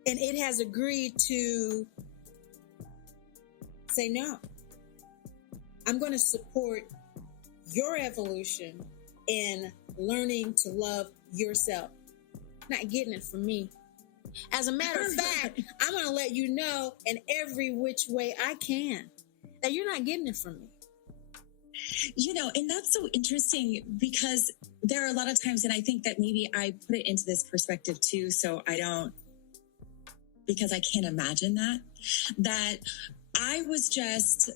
And it has agreed to say, no, I'm going to support your evolution in learning to love yourself. Not getting it from me. As a matter of fact, I'm going to let you know in every which way I can that you're not getting it from me. And that's so interesting, because there are a lot of times, and I think that maybe I put it into this perspective too, because I can't imagine that I was just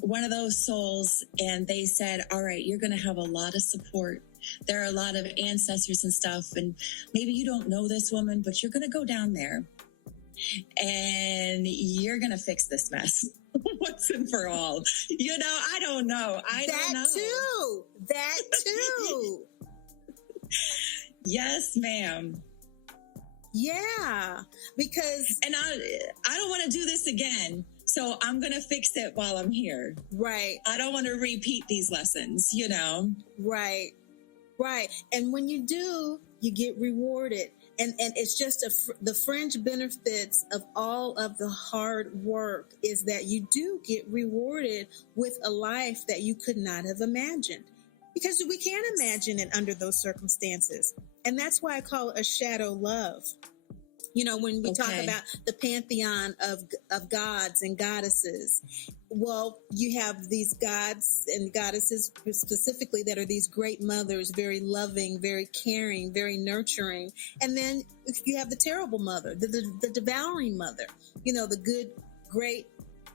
one of those souls, and they said, all right, you're going to have a lot of support. There are a lot of ancestors and stuff, and maybe you don't know this woman, but you're going to go down there and you're going to fix this mess once and for all. I don't know. That too. Yes, ma'am. Yeah, because... And I don't want to do this again, so I'm going to fix it while I'm here. Right. I don't want to repeat these lessons, Right. Right. And when you do, you get rewarded. And it's just the fringe benefits of all of the hard work is that you do get rewarded with a life that you could not have imagined, because we can't imagine it under those circumstances. And that's why I call it a shadow love. When we talk about the pantheon of gods and goddesses, well, you have these gods and goddesses specifically that are these great mothers, very loving, very caring, very nurturing. And then you have the terrible mother, the devouring mother, the good, great,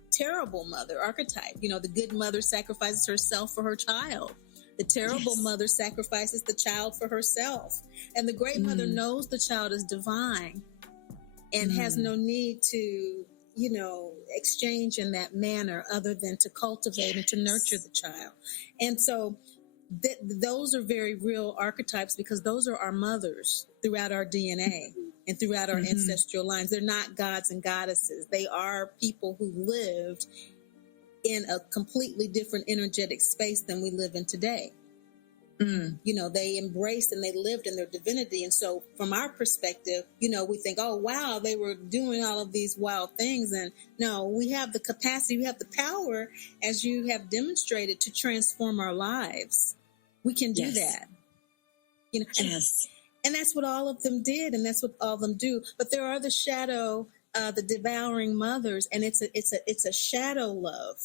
terrible mother archetype. The good mother sacrifices herself for her child. The terrible mother sacrifices the child for herself. And the great mother knows the child is divine and has no need to, exchange in that manner other than to cultivate and to nurture the child. And so those are very real archetypes, because those are our mothers throughout our DNA and throughout our ancestral lines. They're not gods and goddesses. They are people who lived in a completely different energetic space than we live in today. You know, they embraced and they lived in their divinity. And so from our perspective, you know, we think, oh, wow, they were doing all of these wild things. And no, we have the capacity, we have the power, as you have demonstrated, to transform our lives. We can do that. You know, and that's what all of them did. And that's what all of them do. But there are the shadow, the devouring mothers, and it's a shadow love.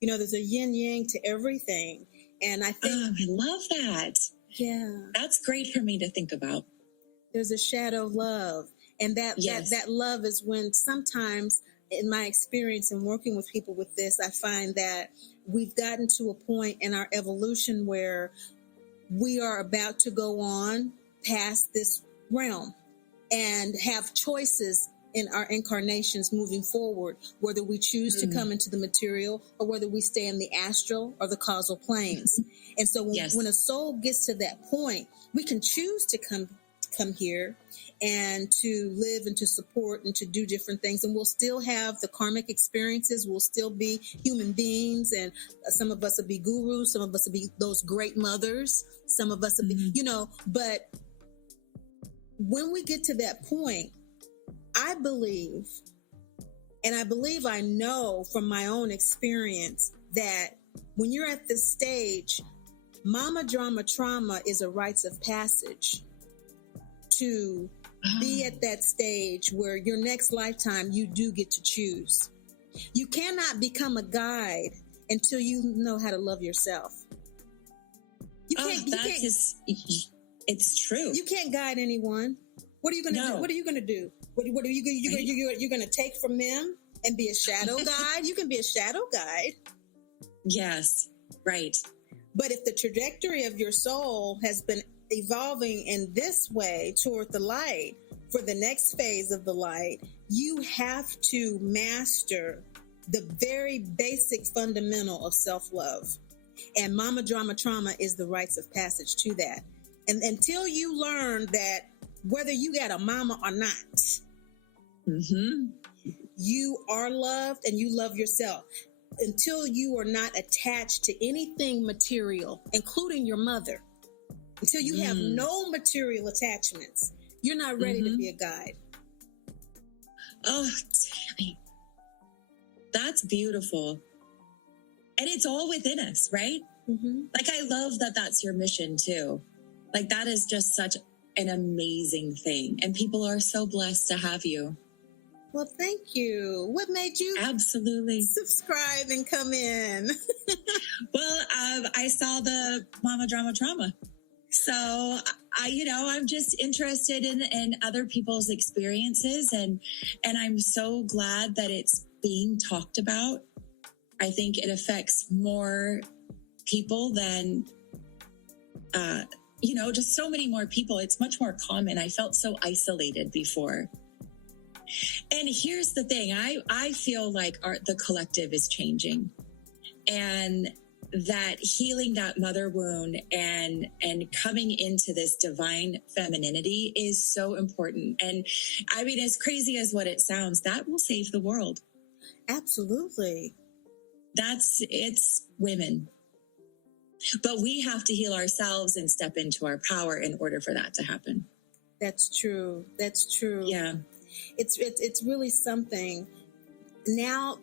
You know, there's a yin yang to everything. And I think I love that. Yeah. That's great for me to think about. There's a shadow love. And that love is when sometimes, in my experience in working with people with this, I find that we've gotten to a point in our evolution where we are about to go on past this realm and have choices in our incarnations moving forward, whether we choose to come into the material or whether we stay in the astral or the causal planes. And so when a soul gets to that point, we can choose to come here and to live and to support and to do different things. And we'll still have the karmic experiences. We'll still be human beings. And some of us will be gurus. Some of us will be those great mothers. Some of us will be, you know, but when we get to that point, I believe I know from my own experience that when you're at this stage, mama drama trauma is a rites of passage to be at that stage where your next lifetime you do get to choose. You cannot become a guide until you know how to love yourself. It's true. You can't guide anyone. What are you going to do? What are you going to do? What are you're going to take from them and be a shadow guide? You can be a shadow guide. Yes, right. But if the trajectory of your soul has been evolving in this way toward the light, for the next phase of the light, you have to master the very basic fundamental of self-love. And mama drama trauma is the rites of passage to that. And until you learn that whether you got a mama or not, you are loved and you love yourself. Until you are not attached to anything material, including your mother, until you have no material attachments, you're not ready to be a guide. Oh, Tammy. That's beautiful. And it's all within us, right? Like, I love that that's your mission too. Like, that is just such an amazing thing. And people are so blessed to have you. Well, thank you. What made you subscribe and come in? Well, I saw the Mama Drama Trauma. So, I'm just interested in other people's experiences. And I'm so glad that it's being talked about. I think it affects more people than, just so many more people. It's much more common. I felt so isolated before. And here's the thing. I feel like the collective is changing, and that healing that mother wound and coming into this divine femininity is so important. And I mean, as crazy as what it sounds, that will save the world. Absolutely. It's women. But we have to heal ourselves and step into our power in order for that to happen. That's true. That's true. Yeah. It's really something. Now,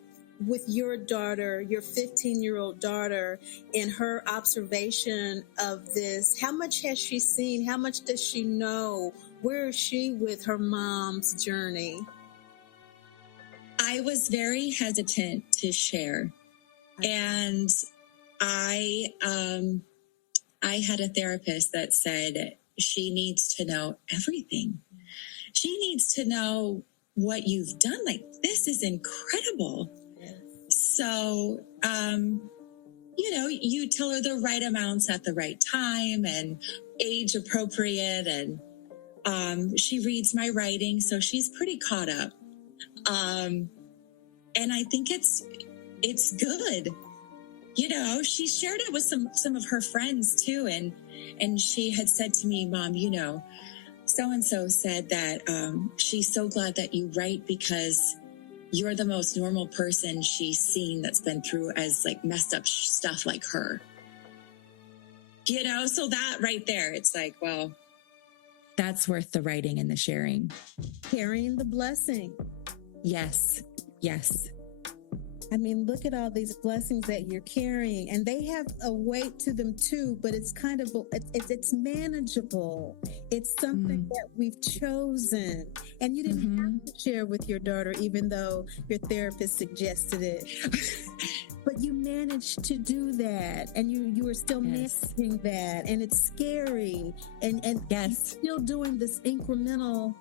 with your daughter, your 15-year-old daughter, in her observation of this, how much has she seen? How much does she know? Where is she with her mom's journey? I was very hesitant to share. And I had a therapist that said she needs to know everything. She needs to know what you've done. Like, this is incredible. So, you tell her the right amounts at the right time and age appropriate. And she reads my writing, so she's pretty caught up. And I think it's good. She shared it with some of her friends too. And she had said to me, Mom, so-and-so said that she's so glad that you write because you're the most normal person she's seen that's been through as like messed up stuff like her. So that right there, it's like, well, that's worth the writing and the sharing. Carrying the blessing. Yes. Yes. I mean, look at all these blessings that you're carrying, and they have a weight to them too, but it's kind of, it's manageable. It's something that we've chosen, and you didn't have to share with your daughter, even though your therapist suggested it. But you managed to do that, and you are still managing that, and it's scary, and you're still doing this incremental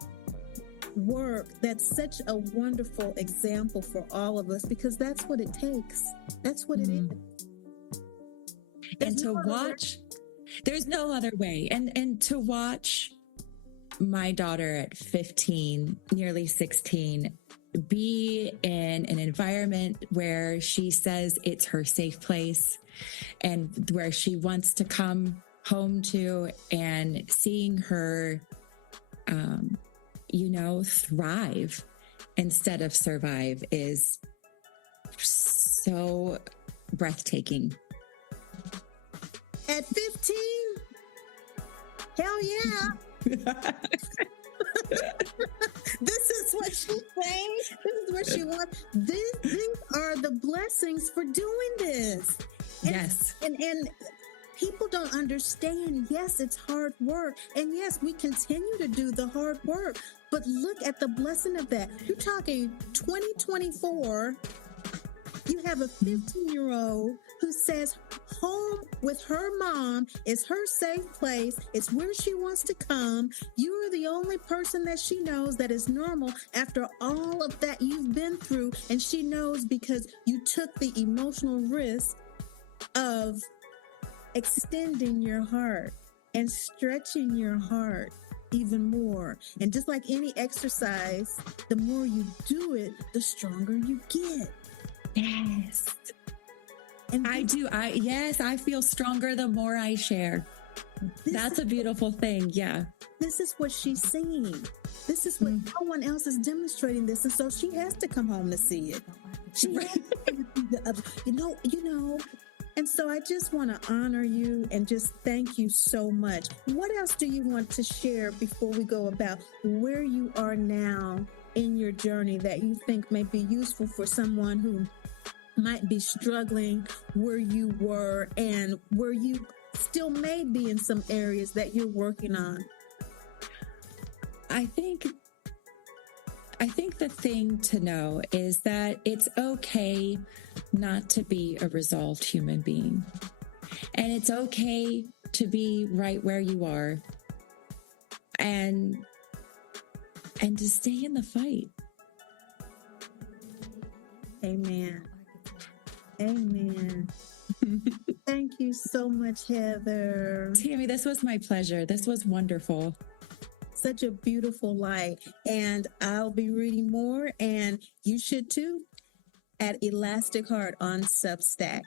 work. That's such a wonderful example for all of us, because that's what it takes. That's what it is. And to watch, there's no other way. And to watch my daughter at 15, nearly 16, be in an environment where she says it's her safe place and where she wants to come home to, and seeing her, thrive instead of survive is so breathtaking. At 15? Hell yeah. This is what she's saying. This is what she wants. These are the blessings for doing this. And people don't understand. Yes, it's hard work. And yes, we continue to do the hard work. But look at the blessing of that. You're talking 2024. You have a 15-year-old who says home with her mom is her safe place. It's where she wants to come. You are the only person that she knows that is normal after all of that you've been through. And she knows because you took the emotional risk of extending your heart and stretching your heart even more. And just like any exercise, the more you do it, the stronger you get. Yes. And I do. I feel stronger the more I share. That's a beautiful thing. Yeah. This is what she's seeing. This is what no one else is demonstrating this. And so she has to come home to see it. She has to see the other, you know. And so I just want to honor you and just thank you so much. What else do you want to share before we go about where you are now in your journey that you think may be useful for someone who might be struggling where you were and where you still may be in some areas that you're working on? I think the thing to know is that it's okay not to be a resolved human being. And it's okay to be right where you are and to stay in the fight. Amen. Amen. Thank you so much, Heather. Tammy, this was my pleasure. This was wonderful. Such a beautiful light. And I'll be reading more, and you should too, at Elastic Heart on Substack.